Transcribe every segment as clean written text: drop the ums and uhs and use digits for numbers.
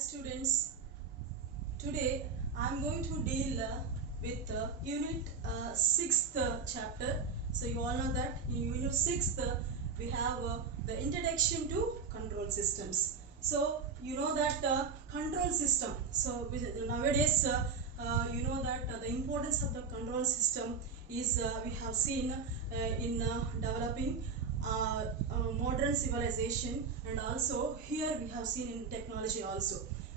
students, today I am going to deal with unit 6th chapter. So you all know that in unit 6th we have the introduction to control systems. So you know that control system. So nowadays you know that the importance of the control system is we have seen in developing modern civilization, and also here we have seen in technology also.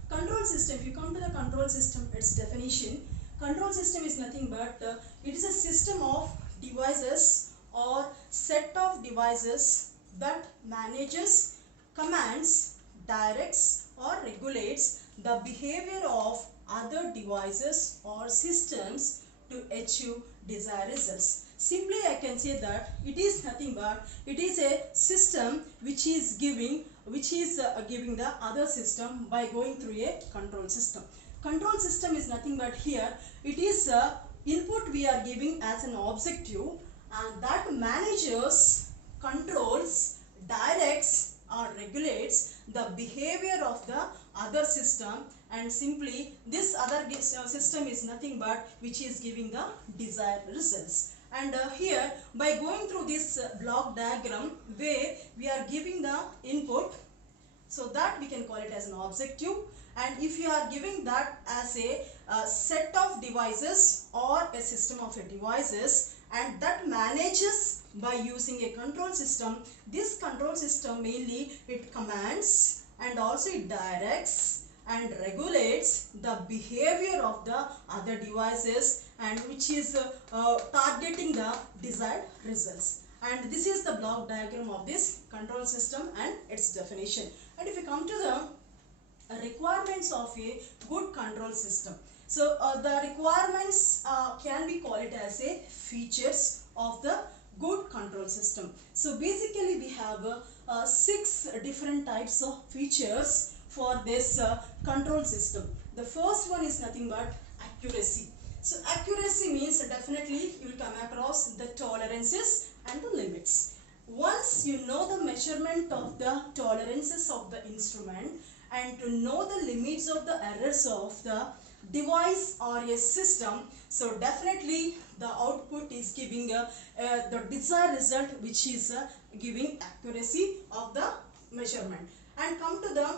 Control system, if you come to the control system, its definition, control system is nothing but it is a system of devices or set of devices that manages, commands, directs or regulates the behavior of other devices or systems to achieve desired results. Simply I can say that it is nothing but it is a system which is giving the other system by going through a control system. Control system is nothing but here it is input we are giving as an objective, and that manages, controls, directs or regulates the behavior of the other system, and simply this other system is nothing but which is giving the desired results. And here by going through this block diagram where we are giving the input, so that we can call it as an objective, and if you are giving that as a set of devices or a system of devices, and that manages by using a control system, this control system mainly it commands and also it directs and regulates the behavior of the other devices, and which is targeting the desired results. And this is the block diagram of this control system and its definition. And if you come to the requirements of a good control system, so the requirements can be called as a features of the good control system. So basically we have 6 different types of features for this control system. The first one is nothing but accuracy. So accuracy means definitely you will come across the tolerances and the limits. Once you know the measurement of the tolerances of the instrument and to know the limits of the errors of the device or a system, so definitely the output is giving the desired result, which is giving accuracy of the measurement. And come to the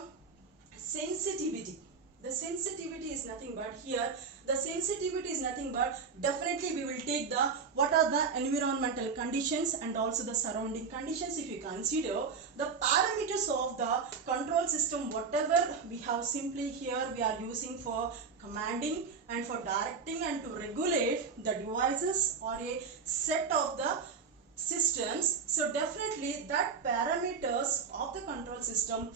sensitivity. The sensitivity is nothing but here, the sensitivity is nothing but definitely we will take the what are the environmental conditions and also the surrounding conditions. If you consider the parameters of the control system, whatever we have, simply here we are using for commanding and for directing and to regulate the devices or a set of the systems. So definitely that parameters of the control system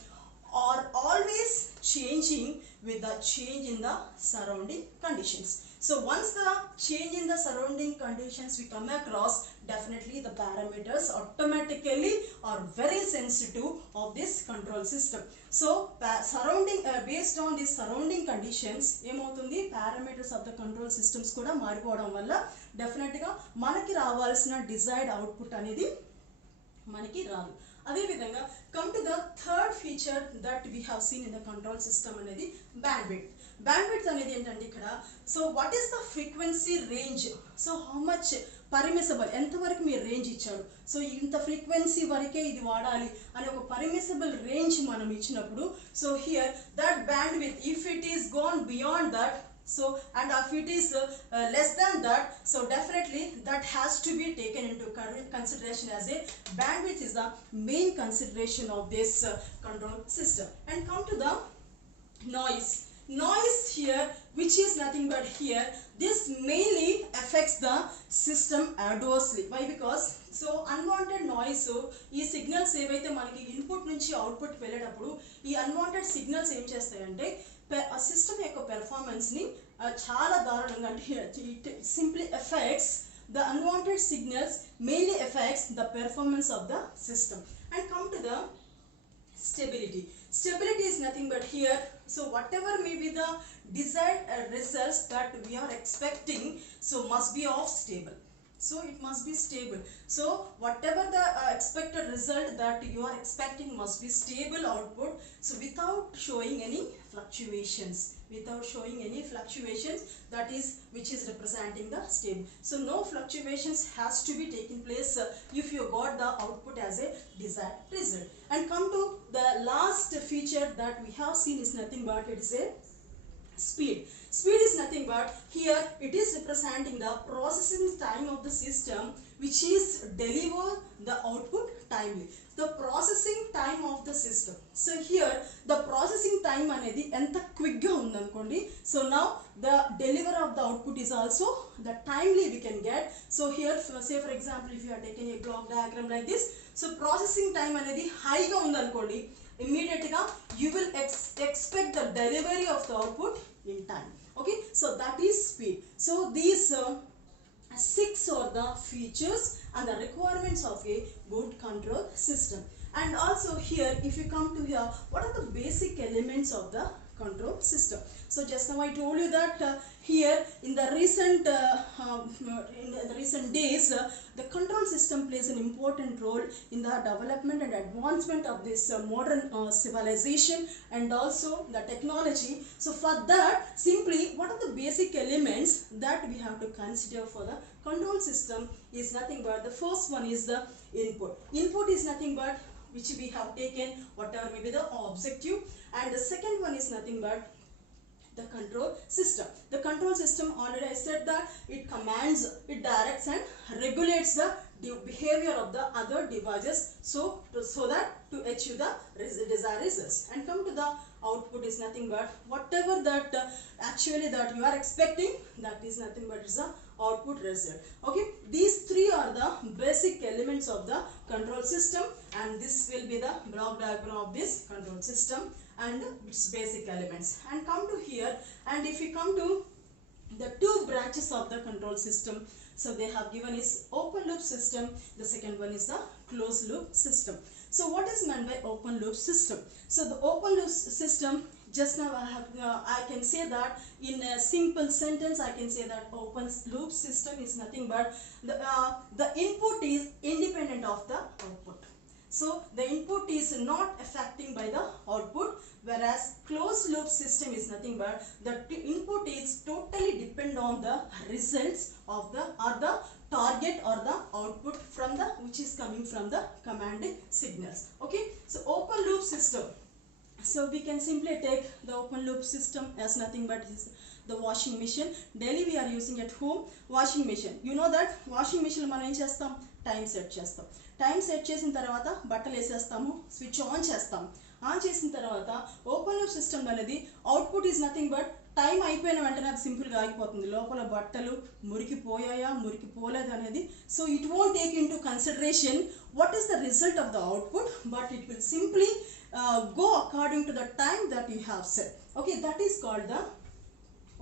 are always changing with the change in the surrounding conditions. So once the change in the surrounding conditions we come across, definitely the parameters automatically are very sensitive of this control system. So surrounding based on these surrounding conditions, ఏమవుతుంది, parameters of the control systems కూడా మారిపోవడం వల్ల definitely గా మనకి రావాల్సిన desired output అనేది మనకి రాదు. అదే విధంగా come to the third feature that we have seen in the control system అనేది bandwidth. Bandwidth అనేది ఏంటంటే ఇక్కడ, so what is the frequency range, so how much permissible, ఎంతవరకు మీరు రేంజ్ ఇచ్చారు, సో ఇంత ఫ్రీక్వెన్సీ వరకే ఇది వాడాలి అనే ఒక పర్మిసిబుల్ రేంజ్ మనం ఇచ్చినప్పుడు, so here that bandwidth if it is gone beyond that, so and if it is less than that, so definitely that has to be taken into consideration as a bandwidth is the main consideration of this control system. And come to the noise. Noise here, which is nothing but here, this mainly affects the system adversely. Why? Because so unwanted noise, so ఈ signals ఏవైతే మనకి input నుంచి output వెళ్ళేటప్పుడు ఈ unwanted signals ఏం చేస్తాయంటే ఆ system యొక్క పెర్ఫార్మెన్స్ ని చాలా దారుణంగా, అంటే it simply effects the unwanted signals, mainly affects the performance of the system. And come to the stability. Stability is nothing but here, so whatever may be the desired results that we are expecting, so must be of stable. So it must be stable. So whatever the expected result that you are expecting must be stable output. So without showing any fluctuations, that is which is representing the stable. So no fluctuations has to be taken place if you got the output as a desired result. And come to the last feature that we have seen is nothing but it is a speed. Speed is nothing but here it is representing the processing time of the system which is deliver the output timely. The processing time of the system. So here the processing time anedi enta quick ga undanukondi. So now the deliver of the output is also the timely we can get. So here say for example if you are taking a block diagram like this, so processing time anedi high ga undanukondi, immediately you will expect the delivery of the output in time. Okay, so that is speed. So these 6 are the features and the requirements of a good control system. And also here if you come to here, what are the basic elements of the control system? So just now I told you that here in the recent days the control system plays an important role in the development and advancement of this modern civilization and also the technology. So for that, simply what are the basic elements that we have to consider for the control system is nothing but the first one is the input. Input is nothing but which we have taken whatever may be the objective, and the second one is nothing but the control system. The control system, already I said that it commands, it directs and regulates the behavior of the other devices so that to achieve the desired results. And come to the output is nothing but whatever that actually that you are expecting, that is nothing but is the output result. Okay, these three are the basic elements of the control system, and this will be the block diagram of this control system and its basic elements. And come to here, and if we come to the two branches of the control system, so they have given is open loop system, the second one is the closed loop system. So what is meant by open loop system? So the open loop system, just now I can say that in a simple sentence I can say that open loop system is nothing but the input is independent of the output. So the input is not affecting by the output, whereas closed loop system is nothing but the input is totally depend on the results of the target or the output from the which is coming from the commanding signals. Okay, so open loop system. So we can simply take the open loop system as nothing but is the washing machine. Daily we are using at home washing machine. You know that washing machine మనం ఏం చేస్తాం, time set చేస్తాం. Time set చేసిన తర్వాత బట్టలు వేసేస్తాము, switch on చేస్తాం. On చేసిన తర్వాత ఓపెన్ లూప్ సిస్టమ్ అనేది output is nothing but time అయిపోయిన వెంటనే అది సింపుల్గా ఆగిపోతుంది. లోపల బట్టలు మురికిపోయాయా మురికిపోలేదు అనేది. So it won't take in to consideration what is the result of the output, but it will simply go according to the time that you have set. Okay, that is called the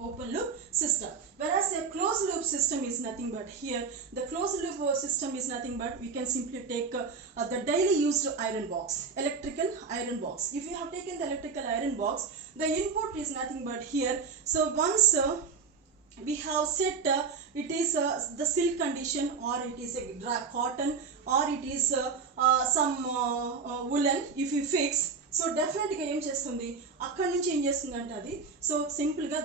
open loop system. Whereas a closed loop system is nothing but here the closed loop system is nothing but we can simply take the daily used iron box, electrical iron box. If you have taken the electrical iron box, the input is nothing but here. So once we have set it is the silk condition, or it is a dry cotton, or it is some woolen, if you fix, so డెఫినెట్గా ఏం చేస్తుంది అక్కడి నుంచి ఏం చేస్తుందంటే అది so సింపుల్గా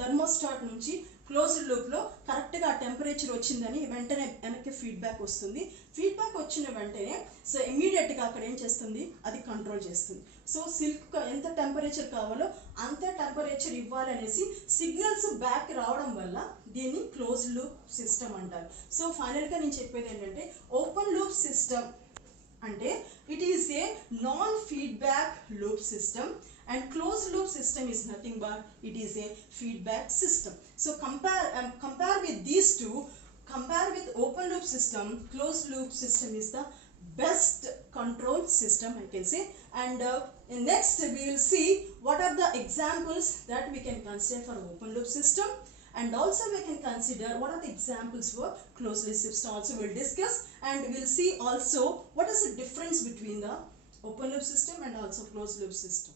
thermostat నుంచి క్లోజ్డ్ లూప్లో కరెక్ట్గా ఆ టెంపరేచర్ వచ్చిందని వెంటనే వెనక్కి ఫీడ్బ్యాక్ వస్తుంది. ఫీడ్బ్యాక్ వచ్చిన వెంటనే సో ఇమీడియట్గా అక్కడ ఏం చేస్తుంది అది కంట్రోల్ చేస్తుంది. సో సిల్క్ ఎంత టెంపరేచర్ కావాలో అంత టెంపరేచర్ ఇవ్వాలి అనేసి సిగ్నల్స్ బ్యాక్ రావడం వల్ల దీన్ని క్లోజ్డ్ లూప్ సిస్టమ్ అంటారు. సో ఫైనల్గా నేను చెప్పేది ఏంటంటే ఓపెన్ లూప్ సిస్టమ్ అంటే it is a non-feedback loop system, and closed loop system is nothing but it is a feedback system. So compare with these two, compare with open loop system, closed loop system is the best control system I can say. And next we will see what are the examples that we can consider for open loop system, and also we can consider what are the examples for closed loop system also we will discuss, and we will see also what is the difference between the open loop system and also closed loop system.